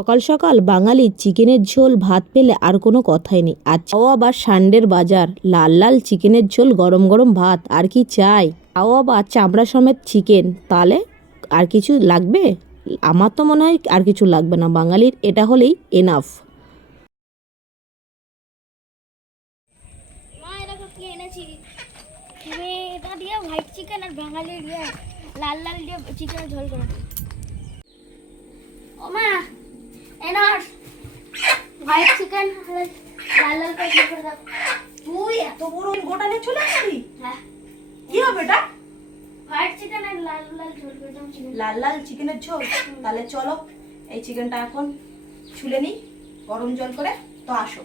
সকাল সকাল বাঙালির চিকেনের ঝোল ভাত পেলে আর কোনো কথাই নেই। তাও আবার সানডের বাজার, লাল লাল চিকেনের ঝোল, গরম গরম ভাত, আর কি চাই? তাও আবার চামড়া সমেত চিকেন, তাহলে আর কিছু লাগবে? আমার তো মনে হয় আর কিছু লাগবে না, বাঙালির এটা হলেই এনাফ। এটা দিয়ে হোয়াইট চিকেন আর বাঙালি দিয়ে লাল লাল দিয়ে চিকেনের ঝোল করে। ও মা, এনার হোয়াইট চিকেন লাল লাল করে ঝোল করে দাও। তুই এত বড় গোটা নিয়ে চলে আসলি? হ্যাঁ, কি হবে এটা? হোয়াইট চিকেন আর লাল লাল ঝোল করে দাও। লাল লাল চিকেনের ঝোল? তাহলে চলো এই চিকেনটা এখন ছুলে নিই গরম জল করে। তো আসো।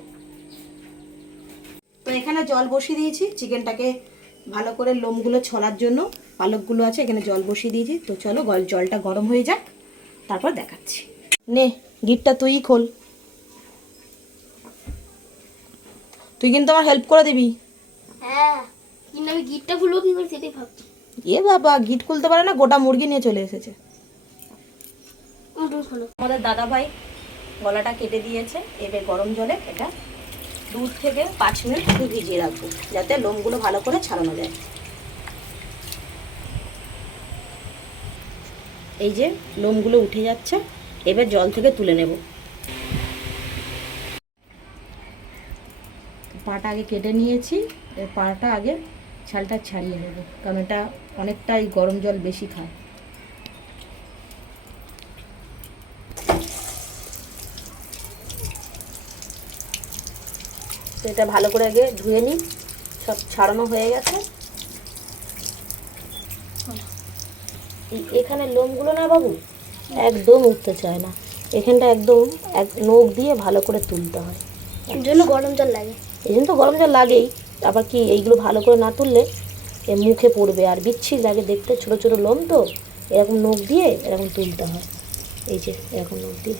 তো এখানে জল বসিয়ে দিয়েছি চিকেনটাকে ভালো করে লোমগুলো ছড়ার জন্য, পালকগুলো আছে এখানে জল বসিয়ে দিয়েছি। তো চলো জলটা গরম হয়ে যাক, তারপর দেখাচ্ছি। নে গিটটা তুই খোল, তুই কিন্তু আমার হেল্প করে দিবি। হ্যাঁ, কিন্তু আমি গিটটা খুলবো কি করে সেটাই ভাবছি। এ বাবা, গিট খুলতে পারে না, গোটা মুরগি নিয়ে চলে এসেছে। আমাদের দাদা ভাই গলাটা কেটে দিয়েছে। এবার গরম জলে এটা 2 থেকে 5 মিনিট একটু ভিজিয়ে রাখবো, যাতে লোমগুলো ভালো করে ছাড়ানো যায়। এই যে লোমগুলো উঠে যাচ্ছে, এবার জল থেকে তুলে নেব। পাটা আগে কেটে নিয়েছি, পাটা আগে ছালটা ছাড়িয়ে নেব, কারণ এটা অনেকটাই গরম জল বেশি খায়। তো এটা ভালো করে আগে ধুয়ে নিই, সব ছাড়ানো হয়ে গেছে। এখানে লোমগুলো না বাবু একদম উঠতে চায় না, এখানটা একদম নখ দিয়ে ভালো করে তুলতে হয়। এর জন্য গরম জল লাগে। এই জন্য তো গরম জল লাগেই। আবার কি এইগুলো ভালো করে না তুললে মুখে পড়বে আর বিচ্ছিরি লাগে দেখতে, ছোটো ছোটো লোম তো, এরকম নখ দিয়ে এরকম তুলতে হয়। এই যে এরকম নখ দিয়ে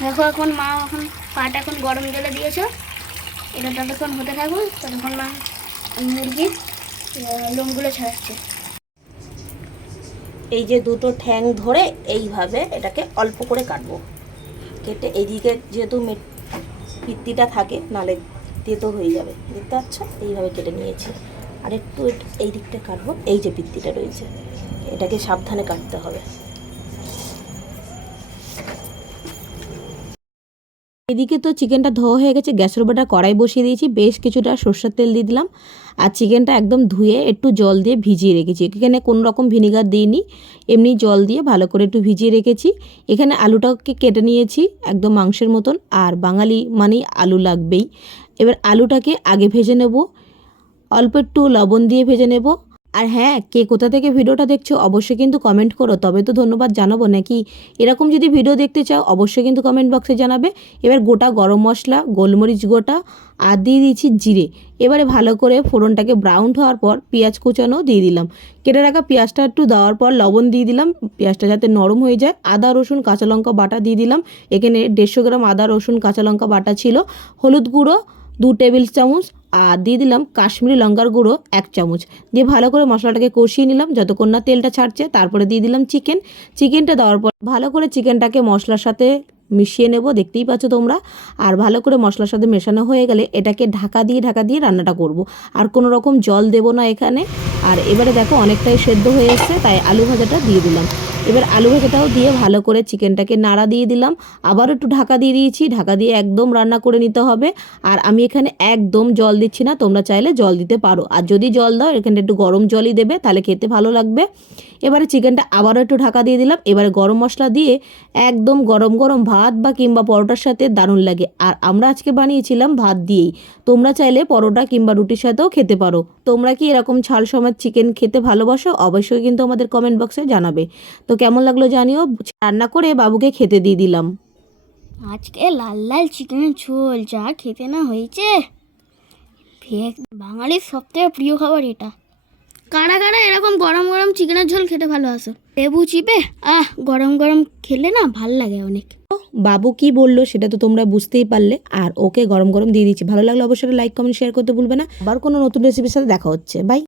দেখো, এখন মা এখন পাটা এখন গরম জলে দিয়েছে, এটা ততক্ষণ হতে থাকবে। ততক্ষণ মা মুরগির লোমগুলো ছাড়াচ্ছে। এই যে দুটো ঠ্যাং ধরে এইভাবে এটাকে অল্প করে কাটবো, কেটে এইদিকে যেহেতু পিত্তিটা থাকে, নালে তেতো হয়ে যাবে, দেখতে পাচ্ছ? এইভাবে কেটে নিয়েছি। আর একটু এই দিকটা কাটবো, এই যে পিত্তিটা রয়েছে এটাকে সাবধানে কাটতে হবে। এদিকে তো চিকেনটা ধোয়া হয়ে গেছে, গ্যাসের উপর কড়াই বসিয়ে দিয়েছি, বেশ কিছুটা সরষের তেল দিয়ে দিলাম। আর চিকেনটা একদম ধুয়ে একটু জল দিয়ে ভিজিয়ে রেখেছি, এখানে কোনো রকম ভিনিগার দিইনি, এমনি জল দিয়ে ভালো করে একটু ভিজিয়ে রেখেছি। এখানে আলুটাকে কেটে নিয়েছি একদম মাংসের মতন, আর বাঙালি মানেই আলু লাগবেই। এবার আলুটাকে আগে ভেজে নেব, অল্প একটু লবণ দিয়ে ভেজে নেব। আর হ্যাঁ, কে কোথা থেকে ভিডিওটা দেখছো অবশ্যই কিন্তু কমেন্ট করো, তবে তো ধন্যবাদ জানাবো নাকি। এরকম যদি ভিডিও দেখতে চাও অবশ্যই কিন্তু কমেন্ট বক্সে জানাবে। এবার গোটা গরম মশলা, গোলমরিচ গোটা আর দিয়ে দিয়েছি জিরে। এবারে ভালো করে ফোড়নটাকে ব্রাউন হওয়ার পর পেঁয়াজ কুচানো দিয়ে দিলাম। কেটে রাখা পেঁয়াজটা একটু দেওয়ার পর লবণ দিয়ে দিলাম, পেঁয়াজটা যাতে নরম হয়ে যায়। আদা রসুন কাঁচা লঙ্কা বাটা দিয়ে দিলাম, এখানে 150 গ্রাম আদা রসুন কাঁচা লঙ্কা বাটা ছিল। হলুদ গুঁড়ো 2 টেবিল চামচ, আর দিয়ে দিলাম কাশ্মীরি লঙ্কার গুঁড়ো 1 চামচ, দিয়ে ভালো করে মশলাটাকে কষিয়ে নিলাম যতক্ষণ না তেলটা ছাড়ছে। তারপরে দিয়ে দিলাম চিকেনটা দেওয়ার পর ভালো করে চিকেনটাকে মশলার সাথে মিশিয়ে নেব, দেখতেই পাচ্ছ তোমরা। আর ভালো করে মশলার সাথে মেশানো হয়ে গেলে এটাকে ঢাকা দিয়ে রান্নাটা করব, আর কোনো রকম জল দেব না এখানে। আর এবারে দেখো অনেকটাই সেদ্ধ হয়ে এসছে, তাই আলু ভাজাটা দিয়ে দিলাম। এবার আলু ভাজাটাও দিয়ে ভালো করে চিকেনটাকে নাড়া দিয়ে দিলাম, আবার একটু ঢাকা দিয়ে দিয়েছি, ঢাকা দিয়ে একদম রান্না করে নিতে হবে। আর আমি এখানে একদম জল দিচ্ছি না, তোমরা চাইলে জল দিতে পারো, আর যদি জল দাও এখানে একটু গরম জলই দেবে, তাহলে খেতে ভালো লাগবে। এবারে চিকেনটা আবারও একটু ঢাকা দিয়ে দিলাম। এবারে গরম মশলা দিয়ে একদম গরম গরম ভাত বা কিংবা পরোটার সাথে দারুণ লাগে। আর আমরা আজকে বানিয়েছিলাম ভাত দিয়েই, তোমরা চাইলে পরোটা কিংবা রুটির সাথেও খেতে পারো। তোমরা কি এরকম ঝাল সমেত চিকেন খেতে ভালোবাসো? অবশ্যই কিন্তু আমাদের কমেন্ট বক্সে জানাবে। তো কেমন লাগলো জানিও। রান্না করে বাবুকে খেতে দিয়ে দিলাম। আজকে লাল লাল চিকেনের ঝোল যা খেতে না হয়েছে, বাঙালির সবথেকে প্রিয় খাবার এটা। কারা কারা এরকম গরম গরম চিকেনের ঝোল খেতে ভালোবাসো? লেবু চিপে গরম গরম খেলে না ভাল লাগে অনেক। বাবু কি বললো সেটা তো তোমরা বুঝতেই পারলে, আর ওকে গরম গরম দিয়ে দিচ্ছি। ভালো লাগলে অবশ্যই লাইক কমেন্ট শেয়ার করতে ভুলবে না। আবার কোনো নতুন রেসিপির সাথে দেখা হচ্ছে। বাই।